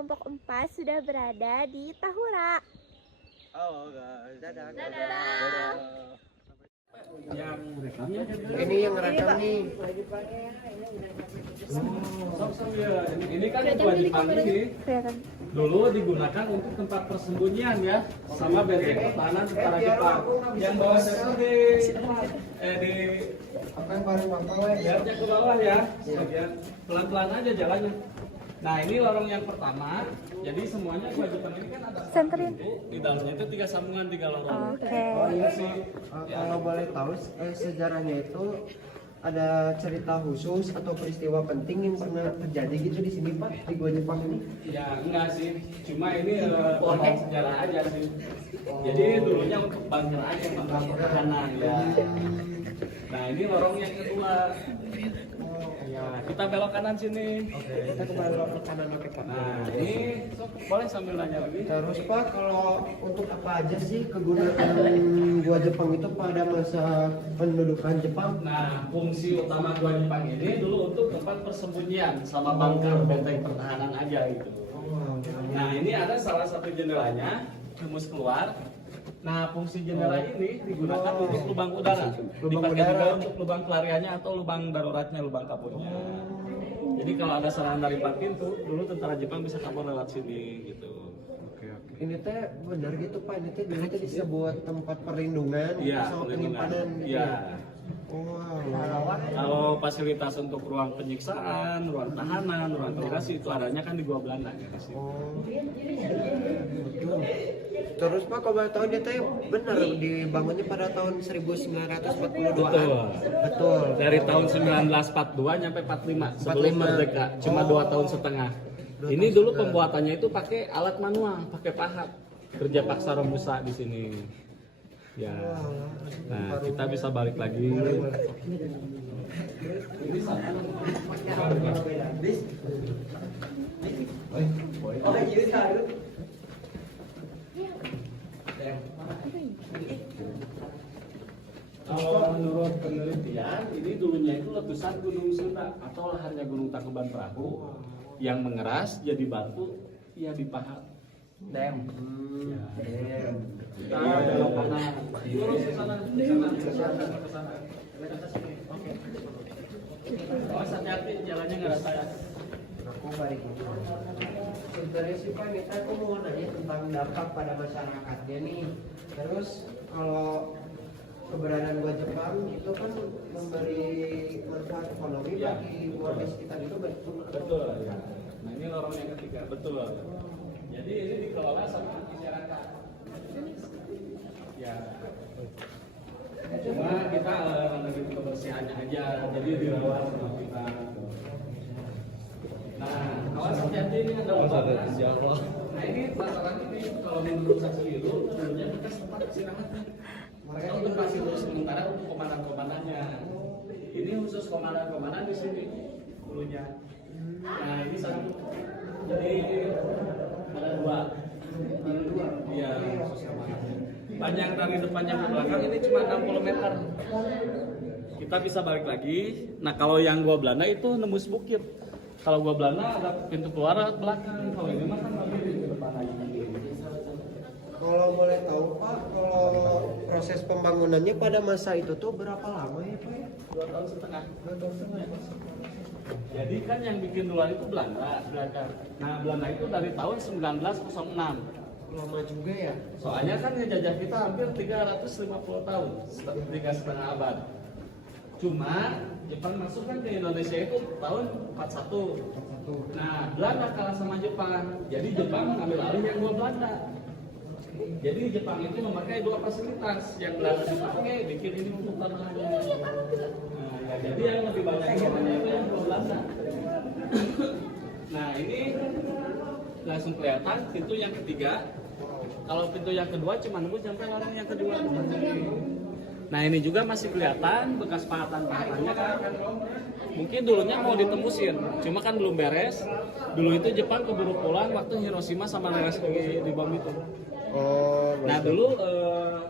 kelompok 4 sudah berada di Tahura. Halo guys. Dadah. Dadah. Yang rekamnya Ini yang ngerekam nih. ini kan gua Jepang ini Kelihatan. dulu digunakan untuk tempat persembunyian ya, sama benteng pertahanan tentara Jepang. Yang bawah itu di Apa yang paling gampang ya? jaraknya ke bawah ya, bagian pelan-pelan aja jalannya. Nah ini lorong yang pertama, jadi semuanya gua Jepang ini kan ada Senterin. di dalamnya itu 3 sambungan 3 lorong. Oke. Oh iya sih. Kalau boleh tahu sejarahnya itu ada cerita khusus atau peristiwa penting yang pernah terjadi gitu di sini Pak di Gua Jepang ini? Ya enggak sih, cuma ini tentang sejarah aja sih. Jadi dulunya untuk bunker aja, bunker pertahanan ya. Nah ini lorong yang kedua. Ya kita belok kanan sini. Oke, kita kembali ke kanan oke Pak. Nah ini boleh sambil nanya lagi. Terus Pak, kalau untuk apa aja sih kegunaan Gua Jepang itu pada masa pendudukan Jepang? Nah fungsi utama gua Jepang ini dulu untuk tempat persembunyian sama bunker benteng pertahanan aja gitu. Nah ini ada salah satu jendelanya, tembus keluar. Nah fungsi jendela ini digunakan untuk lubang udara, Lubang dipakai juga udara. untuk lubang pelariannya atau lubang daruratnya, lubang kaburnya. Jadi kalau ada serangan dari 4 pintu, dulu tentara Jepang bisa kabur lewat sini gitu. Ini teh benar gitu Pak, ini teh dulu teh disebut tempat perlindungan Iya, sama perlindungan. penyimpanan gitu. Iya. Wow. Kalau fasilitas untuk ruang penyiksaan, ruang tahanan, ruang interogasi itu adanya kan di Gua Belanda ya di sini. Oh, betul. Terus Pak, kalau boleh tahu dia teh benar dibangunnya pada tahun 1942. Betul. Betul. Dari tahun 1942 sampai 45 sebelum 45. merdeka, cuma 2 tahun setengah. Ini dulu pembuatannya itu pakai alat manual, pakai pahat, kerja paksa rembusa di sini. Ya. Nah, kita bisa balik lagi. Ini sana. Oh, iya tahu. Kalau menurut penelitian, ini dulunya itu letusan Gunung Sunda atau lahannya Gunung Tangkuban Perahu yang mengeras jadi batu, ya dipahat. Dam. Ya. Kita belok kanan. Lurus ke sana, ke sana, ke sana. Oke. Oh, hati-hati jalannya nggak saya. Aku balik. Sebenarnya sih Pak, aku mau nanya tentang dampak pada masyarakatnya nih. Terus kalau keberadaan Gua Jepang itu kan memberi manfaat ekonomi Ya, bagi warga sekitar itu betul. Betul. Ya. Nah ini lorong yang ketiga, betul. Jadi ini dikelola sama masyarakat. Ya. Cuma kita lagi kebersihannya aja, jadi dirawat sama kita. Nah, kawan hati-hati ini ada lubang. Nah ini pelataran ini kalau menurut saksi itu dulunya bekas tempat istirahatnya. Mereka itu kasih dulu sementara untuk komandan-komandannya. Ini khusus komandan-komandan di sini dulunya. Nah ini satu. Jadi ada 2. Iya, khusus komandan. Panjang dari depannya ke belakang ini cuma 60 meter. Kita bisa balik lagi. Nah kalau yang Gua Belanda itu nembus bukit. Kalau Gua Belanda ada pintu keluar belakang. Kalau ini mah kan lebih ke depan aja. Kalau boleh tahu Pak, kalau proses pembangunannya pada masa itu tuh berapa lama ya Pak? 2 tahun setengah. Jadi kan yang bikin duluan itu Belanda. Nah Belanda itu dari tahun 1906. Lama juga ya? Soalnya kan ngejajah kita hampir 350 tahun, 3,5 abad. Cuma Jepang masuk kan ke Indonesia itu tahun 41. Nah Belanda kalah sama Jepang, jadi Jepang mengambil alih yang Gua Belanda. Jadi Jepang itu memakai 2 fasilitas, yang Belanda dipakai bikin ini untuk tanahnya. Nah, ya, jadi yang lebih banyak namanya itu yang Gua Belanda. Nah ini langsung kelihatan pintu yang ketiga. Kalau pintu yang kedua cuma nembus sampai lorong yang kedua. Nah ini juga masih kelihatan bekas pahatan-pahatannya kan. Mungkin dulunya mau ditembusin, cuma kan belum beres. Dulu itu Jepang keburu pulang waktu Hiroshima sama Nagasaki dibom itu. Oh, Nah dulu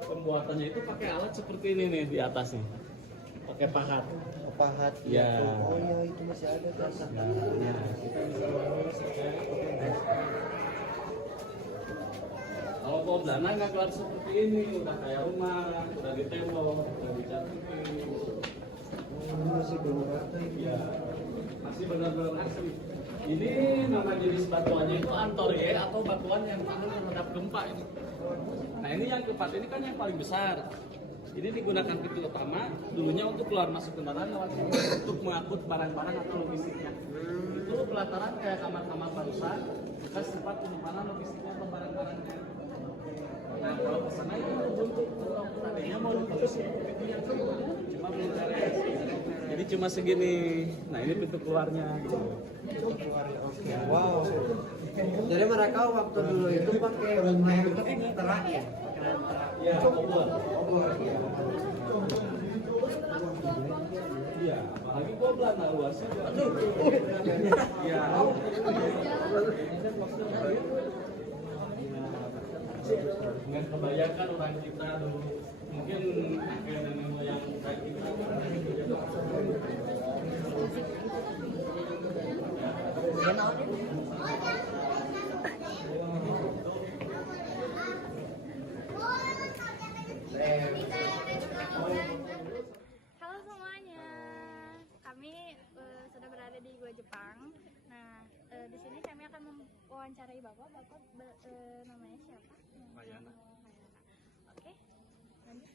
pembuatannya itu pakai alat seperti ini nih di atas nih. pakai pahat. Pahat. Ya. Oh iya itu masih ada kan. Ya. Kalau kau Belanda nggak gelap seperti ini, udah kayak rumah, udah di tembok, udah dicantikin. Masih belum rata ini. Ya, masih benar-benar asli. Ini nama jenis batuannya itu antorye atau batuan yang tahan terhadap gempa ini. Nah ini yang keempat ini kan yang paling besar. Ini digunakan pintu utama dulunya untuk keluar masuk kendaraan lewat sini untuk mengangkut barang-barang atau logistiknya. Itu pelataran kayak kamar-kamar barusan, bekas tempat penyimpanan logistiknya atau barang-barangnya. Nah kalau ke sana itu buntu, tadinya mau diterusin pintu yang sebelumnya, cuma belum beres. Jadi cuma segini. Nah ini pintu keluarnya. Gitu. Wow. Jadi mereka waktu dulu itu pakai terak ya? Ya, obor. Iya, apalagi gua Belanda luasnya. Iya. Nggak kebayangkan orang kita dulu. Mungkin kayak nenek moyang kayak kita. Halo semuanya, kami sudah berada di Gua Jepang. Nah, di sini kami akan mewawancarai bapak. Namanya siapa? Mayana. Oke, lanjut.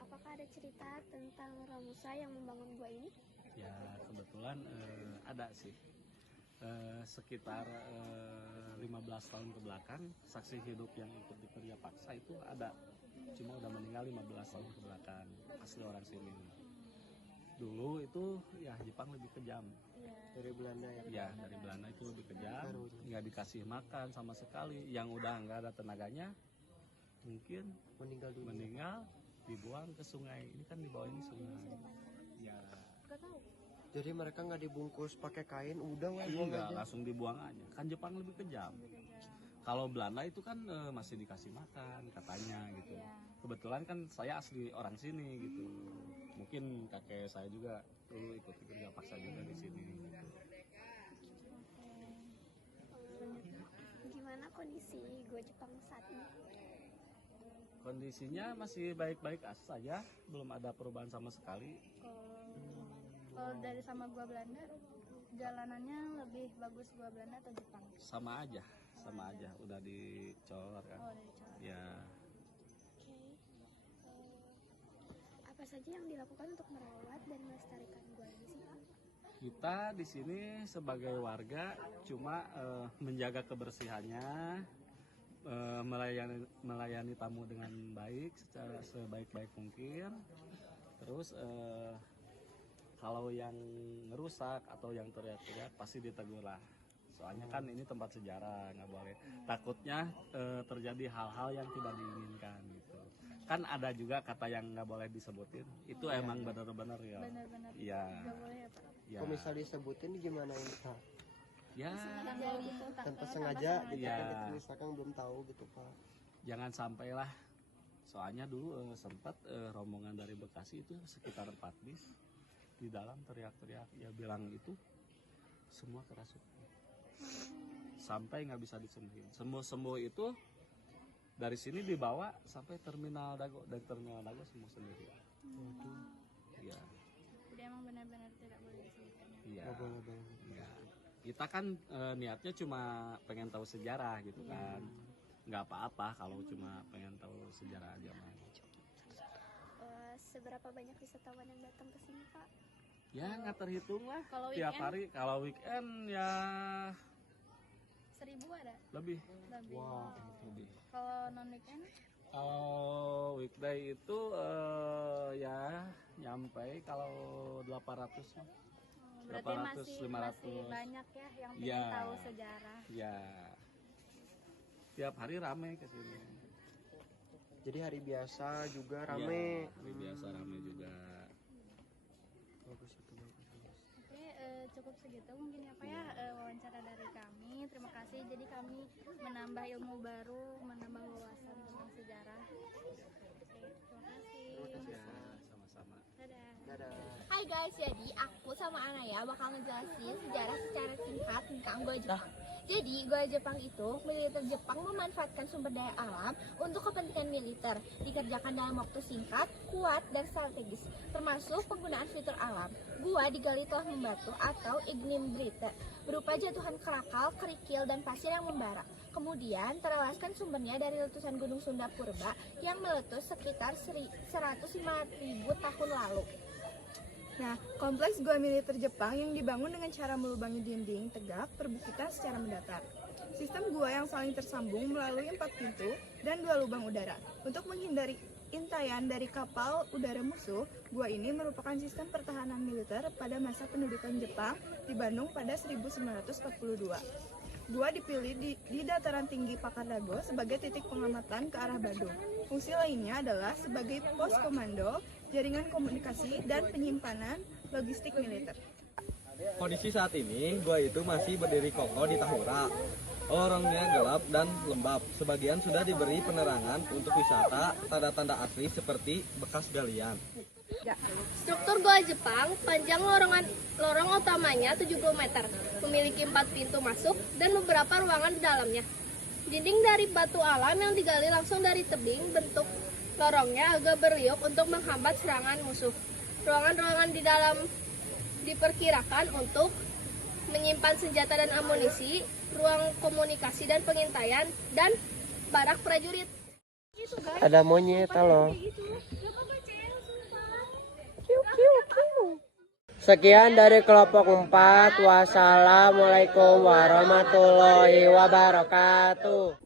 Apakah ada cerita tentang Romusa yang membangun gua ini? Ya kebetulan ada sih. Sekitar 15 tahun ke belakang saksi hidup yang ikut di kerja paksa itu ada, cuma udah meninggal 15 tahun ke belakang, asli orang sini. Dulu itu ya Jepang lebih kejam. Dari Belanda ya? Ya dari Belanda itu lebih kejam, nggak dikasih makan sama sekali, yang udah nggak ada tenaganya mungkin meninggal dibuang ke sungai. Ini kan di bawah ini sungai. Ya. Gak tahu. Jadi mereka nggak dibungkus pakai kain, udah Enggak, langsung dibuang aja. Kan Jepang lebih kejam. Kalau Belanda itu kan masih dikasih makan katanya gitu. Kebetulan kan saya asli orang sini gitu. Mungkin kakek saya juga dulu ikut kerja paksa juga di sini. Gitu. Gimana kondisi gua Jepang saat ini? Kondisinya masih baik-baik saja, belum ada perubahan sama sekali. Kalau dari sama gua Belanda, jalanannya lebih bagus gua Belanda atau Jepang? Sama aja, udah dicor kan. Oh, dari cara. Ya. Oke. Apa saja yang dilakukan untuk merawat dan melestarikan gua ini sih, Pak? Kita di sini sebagai warga cuma menjaga kebersihannya, melayani tamu dengan baik secara sebaik-baik mungkin. Terus kalau yang ngerusak atau yang teriak-teriak pasti ditegur lah. Soalnya kan ini tempat sejarah, nggak boleh. Takutnya terjadi hal-hal yang tidak diinginkan gitu. Kan ada juga kata yang nggak boleh disebutin. Itu emang benar-benar ya. Benar-benar Iya. nggak boleh ya, Pak? Ya. Kalau misal disebutin gimana ini Pak? Ya. Tanpa sengaja gitu Iya. kan, misalkan belum tahu gitu Pak. Jangan sampailah. Soalnya dulu sempat rombongan dari Bekasi itu sekitar 4 bis di dalam teriak-teriak, ya bilang itu semua kerasukan sampai nggak bisa disembuhin. Sembuh itu dari sini dibawa sampai terminal Dago, dari terminal Dago sembuh sendiri. Iya. Jadi emang benar-benar tidak boleh disebutkan. Iya. Nggak boleh banget. Iya. Kita kan niatnya cuma pengen tahu sejarah gitu kan. Nggak apa-apa kalau cuma pengen tahu sejarah aja mah. Seberapa banyak wisatawan yang datang ke sini, Pak? Ya nggak terhitung lah. Kalau Tiap weekend? hari, kalau weekend ya 1000 ada? lebih. Lebih. Lebih. Kalau non weekend? Kalau weekday itu ya nyampe kalau 800 mah. Berarti 800, masih 500. banyak ya yang pengen Ya. tahu sejarah. Ya. Tiap hari rame ke sini. Jadi hari biasa juga Ya, rame. hari biasa rame juga. Bagus itu bagus. Oke, cukup segitu mungkin ya Pak ya wawancara dari kami. Terima kasih. Jadi kami menambah ilmu baru, menambah wawasan tentang sejarah. Oke, terima kasih. guys, jadi aku sama Anaya bakal ngejelasin sejarah secara singkat tentang Gua Jepang. Jadi, Gua Jepang itu, militer Jepang memanfaatkan sumber daya alam untuk kepentingan militer, dikerjakan dalam waktu singkat, kuat, dan strategis, termasuk penggunaan fitur alam. Gua digali telah membatu atau ignimbrite, berupa jatuhan kerakal, kerikil, dan pasir yang membara. Kemudian, teralaskan sumbernya dari letusan Gunung Sunda Purba yang meletus sekitar 105.000 tahun lalu. Nah, kompleks gua militer Jepang yang dibangun dengan cara melubangi dinding tegak perbukitan secara mendatar. Sistem gua yang saling tersambung melalui 4 pintu dan 2 lubang udara. Untuk menghindari intayan dari kapal udara musuh, gua ini merupakan sistem pertahanan militer pada masa pendudukan Jepang di Bandung pada 1942. Gua dipilih di dataran tinggi Pakardago sebagai titik pengamatan ke arah Bandung. Fungsi lainnya adalah sebagai pos komando, jaringan komunikasi, dan penyimpanan logistik militer. Kondisi saat ini, gua itu masih berdiri kokoh di Tahura. Lorongnya gelap dan lembab. Sebagian sudah diberi penerangan untuk wisata, tanda-tanda asli seperti bekas galian. Struktur Gua Jepang, panjang lorong utamanya 70 meter, memiliki 4 pintu masuk dan beberapa ruangan di dalamnya. Dinding dari batu alam yang digali langsung dari tebing, bentuk lorongnya agak berliuk untuk menghambat serangan musuh. Ruangan-ruangan di dalam diperkirakan untuk menyimpan senjata dan amunisi, ruang komunikasi dan pengintaian, dan barak prajurit. Ada monyet, halo. Sekian dari kelompok 4. Wassalamualaikum warahmatullahi wabarakatuh.